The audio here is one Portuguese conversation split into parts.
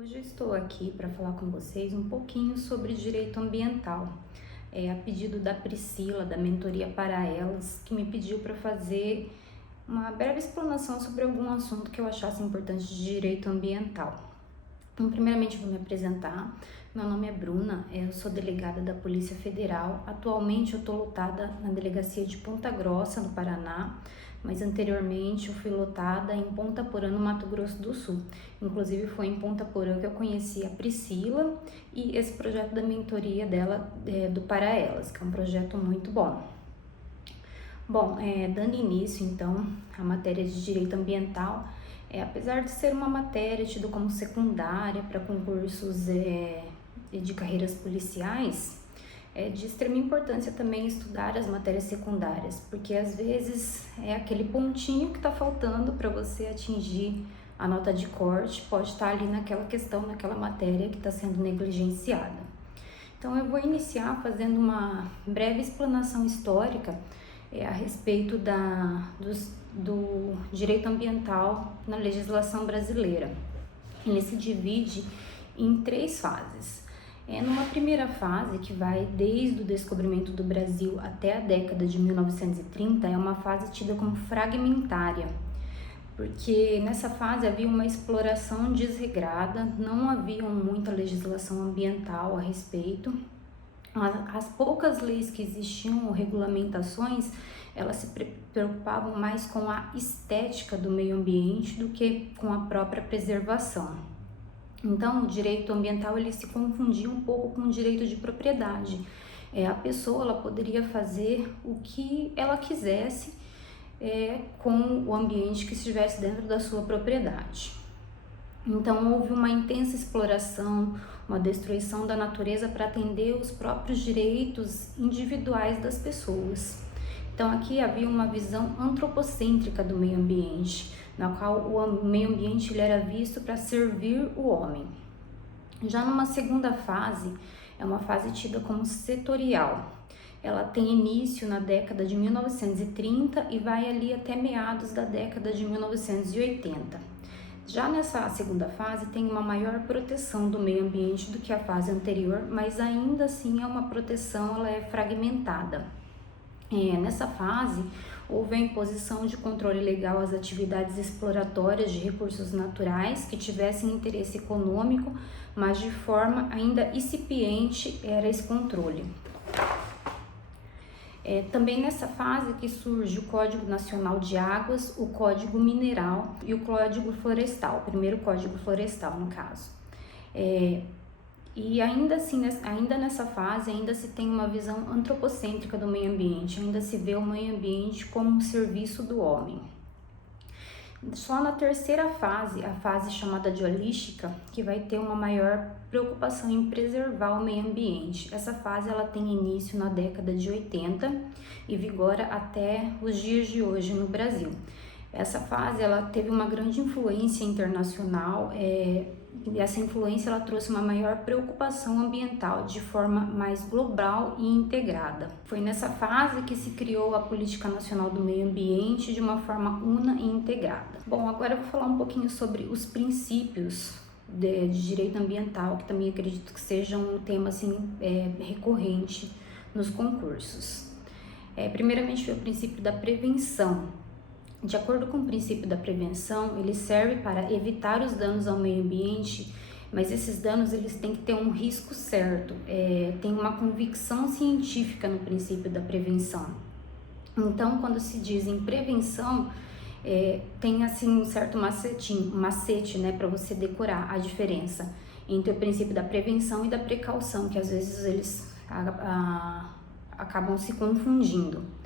Hoje eu estou aqui para falar com vocês um pouquinho sobre direito ambiental. A pedido da Priscila, da Mentoria para Elas, que me pediu para fazer uma breve explanação sobre algum assunto que eu achasse importante de direito ambiental. Então, primeiramente, eu vou me apresentar. Meu nome é Bruna, eu sou delegada da Polícia Federal. Atualmente, eu estou lotada na delegacia de Ponta Grossa, no Paraná, mas anteriormente eu fui lotada em Ponta Porã, no Mato Grosso do Sul. Inclusive, foi em Ponta Porã que eu conheci a Priscila e esse projeto da mentoria dela, do Para Elas, que é um projeto muito bom. Bom, dando início, então, à matéria de direito ambiental, apesar de ser uma matéria tida como secundária para concursos de carreiras policiais, é de extrema importância também estudar as matérias secundárias, porque às vezes é aquele pontinho que está faltando para você atingir a nota de corte, pode estar ali naquela questão, naquela matéria que está sendo negligenciada. Então eu vou iniciar fazendo uma breve explanação histórica a respeito do direito ambiental na legislação brasileira. Ele se divide em 3 fases. Numa primeira fase, que vai desde o descobrimento do Brasil até a década de 1930, é uma fase tida como fragmentária, porque nessa fase havia uma exploração desregrada, não havia muita legislação ambiental a respeito. As poucas leis que existiam, ou regulamentações, elas se preocupavam mais com a estética do meio ambiente do que com a própria preservação. Então, o direito ambiental ele se confundia um pouco com o direito de propriedade. A pessoa ela poderia fazer o que ela quisesse com o ambiente que estivesse dentro da sua propriedade. Então, houve uma intensa exploração, uma destruição da natureza para atender os próprios direitos individuais das pessoas. Então, aqui havia uma visão antropocêntrica do meio ambiente, na qual o meio ambiente ele era visto para servir o homem. Já numa segunda fase, é uma fase tida como setorial. Ela tem início na década de 1930 e vai ali até meados da década de 1980. Já nessa segunda fase tem uma maior proteção do meio ambiente do que a fase anterior, mas ainda assim é uma proteção, ela é fragmentada. Nessa fase, houve a imposição de controle legal às atividades exploratórias de recursos naturais que tivessem interesse econômico, mas de forma ainda incipiente era esse controle. Também nessa fase que surge o Código Nacional de Águas, o Código Mineral e o Código Florestal, o primeiro Código Florestal no caso. E ainda assim, ainda nessa fase, ainda se tem uma visão antropocêntrica do meio ambiente, ainda se vê o meio ambiente como um serviço do homem. Só na terceira fase, a fase chamada de holística, que vai ter uma maior preocupação em preservar o meio ambiente. Essa fase ela tem início na década de 80 e vigora até os dias de hoje no Brasil. Essa fase ela teve uma grande influência internacional, e essa influência ela trouxe uma maior preocupação ambiental de forma mais global e integrada. Foi nessa fase que se criou a Política Nacional do Meio Ambiente de uma forma una e integrada. Bom, agora eu vou falar um pouquinho sobre os princípios de direito ambiental, que também acredito que seja um tema assim, recorrente nos concursos. Primeiramente, o princípio da prevenção. De acordo com o princípio da prevenção, ele serve para evitar os danos ao meio ambiente, mas esses danos eles têm que ter um risco certo, tem uma convicção científica no princípio da prevenção. Então, quando se diz em prevenção, tem assim um certo macete, né, para você decorar a diferença entre o princípio da prevenção e da precaução, que às vezes eles acabam se confundindo.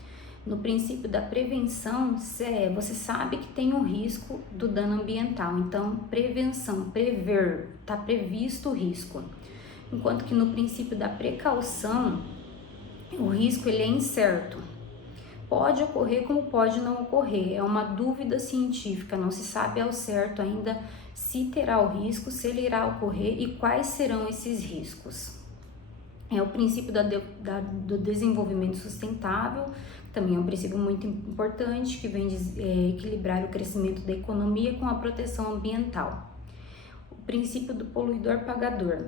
No princípio da prevenção, você sabe que tem um risco do dano ambiental, então prevenção, prever, está previsto o risco. Enquanto que no princípio da precaução, o risco ele é incerto. Pode ocorrer como pode não ocorrer, é uma dúvida científica, não se sabe ao certo ainda se terá o risco, se ele irá ocorrer e quais serão esses riscos. É o princípio do desenvolvimento sustentável, também é um princípio muito importante que vem equilibrar o crescimento da economia com a proteção ambiental. O princípio do poluidor-pagador.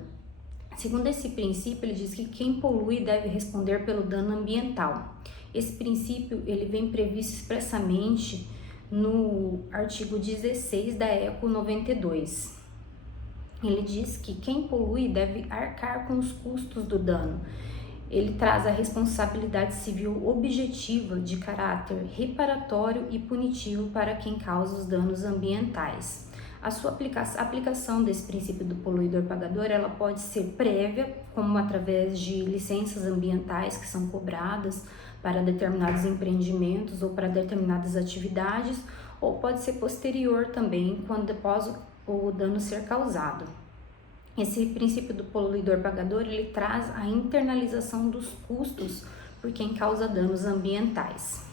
Segundo esse princípio, ele diz que quem polui deve responder pelo dano ambiental. Esse princípio ele vem previsto expressamente no artigo 16 da ECO 92. Ele diz que quem polui deve arcar com os custos do dano. Ele traz a responsabilidade civil objetiva de caráter reparatório e punitivo para quem causa os danos ambientais. A sua aplicação desse princípio do poluidor-pagador, ela pode ser prévia, como através de licenças ambientais que são cobradas para determinados empreendimentos ou para determinadas atividades, ou pode ser posterior também, quando após o dano ser causado. Esse princípio do poluidor-pagador, ele traz a internalização dos custos por quem causa danos ambientais.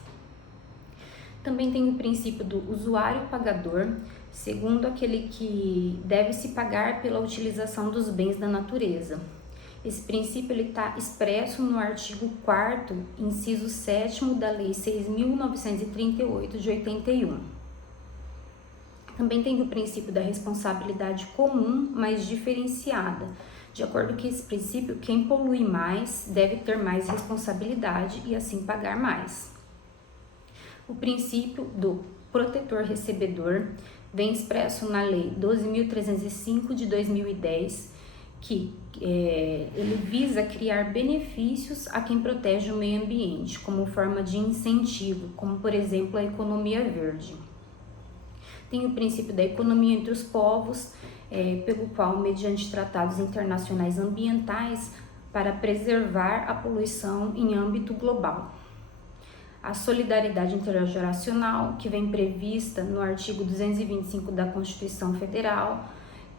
Também tem o princípio do usuário-pagador, segundo aquele que deve se pagar pela utilização dos bens da natureza. Esse princípio está expresso no artigo 4º, inciso 7º da Lei 6.938 de 81. Também tem o princípio da responsabilidade comum, mas diferenciada. De acordo com esse princípio, quem polui mais deve ter mais responsabilidade e assim pagar mais. O princípio do protetor-recebedor vem expresso na Lei 12.305 de 2010, que ele visa criar benefícios a quem protege o meio ambiente, como forma de incentivo, como por exemplo a economia verde. Tem o princípio da economia entre os povos, pelo qual, mediante tratados internacionais ambientais, para preservar a poluição em âmbito global. A solidariedade intergeracional, que vem prevista no artigo 225 da Constituição Federal,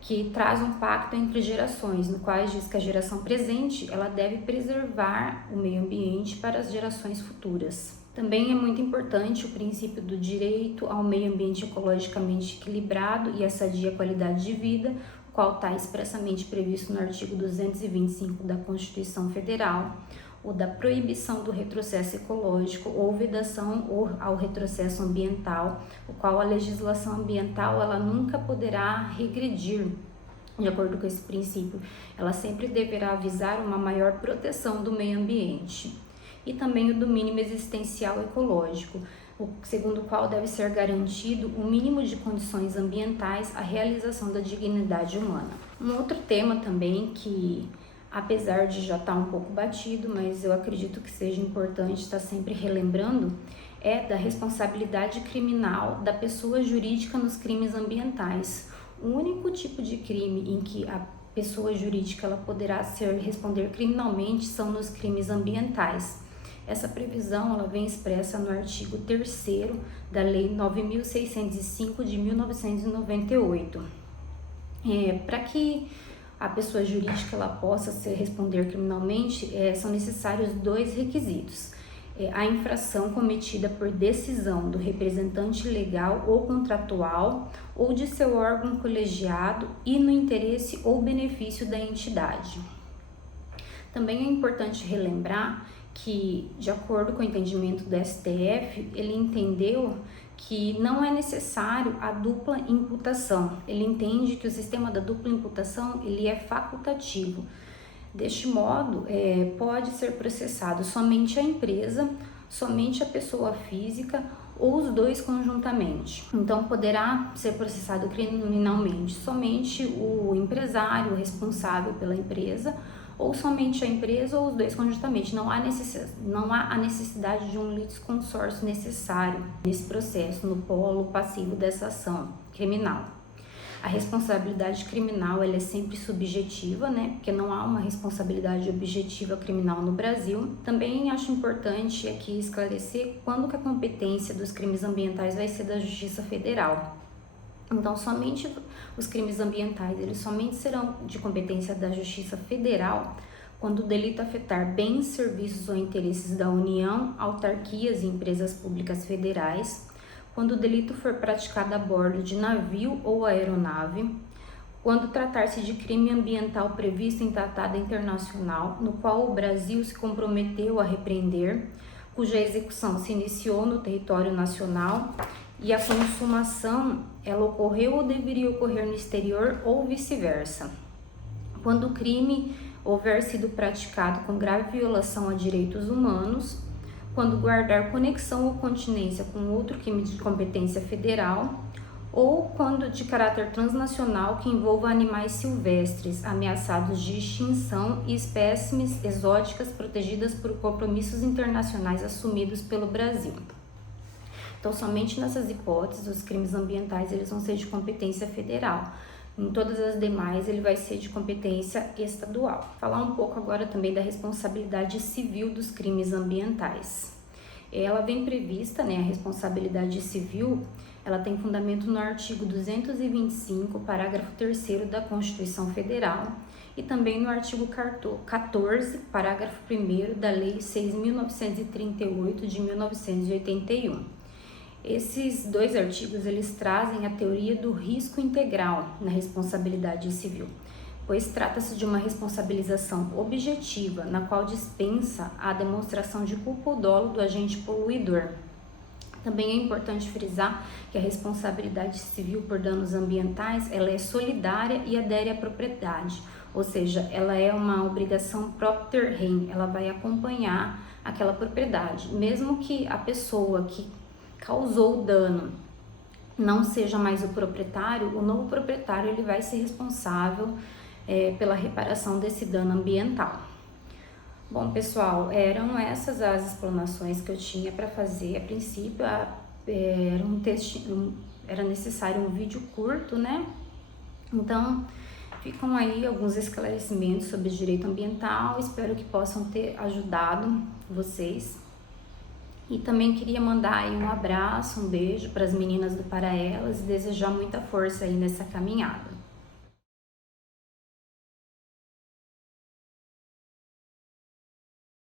que traz um pacto entre gerações, no qual diz que a geração presente ela deve preservar o meio ambiente para as gerações futuras. Também é muito importante o princípio do direito ao meio ambiente ecologicamente equilibrado e a sadia qualidade de vida, o qual está expressamente previsto no artigo 225 da Constituição Federal, ou da proibição do retrocesso ecológico ou vedação ao retrocesso ambiental, o qual a legislação ambiental ela nunca poderá regredir. De acordo com esse princípio, ela sempre deverá visar uma maior proteção do meio ambiente. E também o do mínimo existencial ecológico, segundo o qual deve ser garantido o mínimo de condições ambientais à realização da dignidade humana. Um outro tema também que, apesar de já estar um pouco batido, mas eu acredito que seja importante estar sempre relembrando, é da responsabilidade criminal da pessoa jurídica nos crimes ambientais. O único tipo de crime em que a pessoa jurídica ela poderá responder criminalmente são nos crimes ambientais. Essa previsão ela vem expressa no artigo 3º da Lei 9.605 de 1998. Para que a pessoa jurídica ela possa responder criminalmente, são necessários dois requisitos. A infração cometida por decisão do representante legal ou contratual ou de seu órgão colegiado e no interesse ou benefício da entidade. Também é importante relembrar que, de acordo com o entendimento do STF, ele entendeu que não é necessário a dupla imputação. Ele entende que o sistema da dupla imputação ele é facultativo. Deste modo, pode ser processado somente a empresa, somente a pessoa física ou os dois conjuntamente. Então, poderá ser processado criminalmente somente o empresário responsável pela empresa, ou somente a empresa ou os dois conjuntamente. Não há a necessidade de um litisconsórcio necessário nesse processo, no polo passivo dessa ação criminal. A responsabilidade criminal ela é sempre subjetiva, porque não há uma responsabilidade objetiva criminal no Brasil. Também acho importante aqui esclarecer quando que a competência dos crimes ambientais vai ser da Justiça Federal. Então, somente os crimes ambientais, eles somente serão de competência da Justiça Federal quando o delito afetar bens, serviços ou interesses da União, autarquias e empresas públicas federais, quando o delito for praticado a bordo de navio ou aeronave, quando tratar-se de crime ambiental previsto em tratado internacional, no qual o Brasil se comprometeu a repreender, cuja execução se iniciou no território nacional e a consumação ela ocorreu ou deveria ocorrer no exterior ou vice-versa. Quando o crime houver sido praticado com grave violação a direitos humanos, quando guardar conexão ou continência com outro crime de competência federal, ou quando de caráter transnacional que envolva animais silvestres ameaçados de extinção e espécimes exóticas protegidas por compromissos internacionais assumidos pelo Brasil. Então, somente nessas hipóteses, os crimes ambientais eles vão ser de competência federal. Em todas as demais, ele vai ser de competência estadual. Falar um pouco agora também da responsabilidade civil dos crimes ambientais. Ela vem prevista, né, a responsabilidade civil, ela tem fundamento no artigo 225, parágrafo 3º da Constituição Federal e também no artigo 14, parágrafo 1º da Lei 6.938 de 1981. Esses dois artigos, eles trazem a teoria do risco integral na responsabilidade civil, pois trata-se de uma responsabilização objetiva, na qual dispensa a demonstração de culpa ou dolo do agente poluidor. Também é importante frisar que a responsabilidade civil por danos ambientais, ela é solidária e adere à propriedade, ou seja, ela é uma obrigação propter rem, ela vai acompanhar aquela propriedade, mesmo que a pessoa que causou o dano não seja mais o proprietário, o novo proprietário ele vai ser responsável pela reparação desse dano ambiental. Bom, pessoal, eram essas as explanações que eu tinha para fazer. A princípio, era necessário um vídeo curto, né? Então, ficam aí alguns esclarecimentos sobre direito ambiental. Espero que possam ter ajudado vocês. E também queria mandar aí um abraço, um beijo para as meninas do Para Elas e desejar muita força aí nessa caminhada.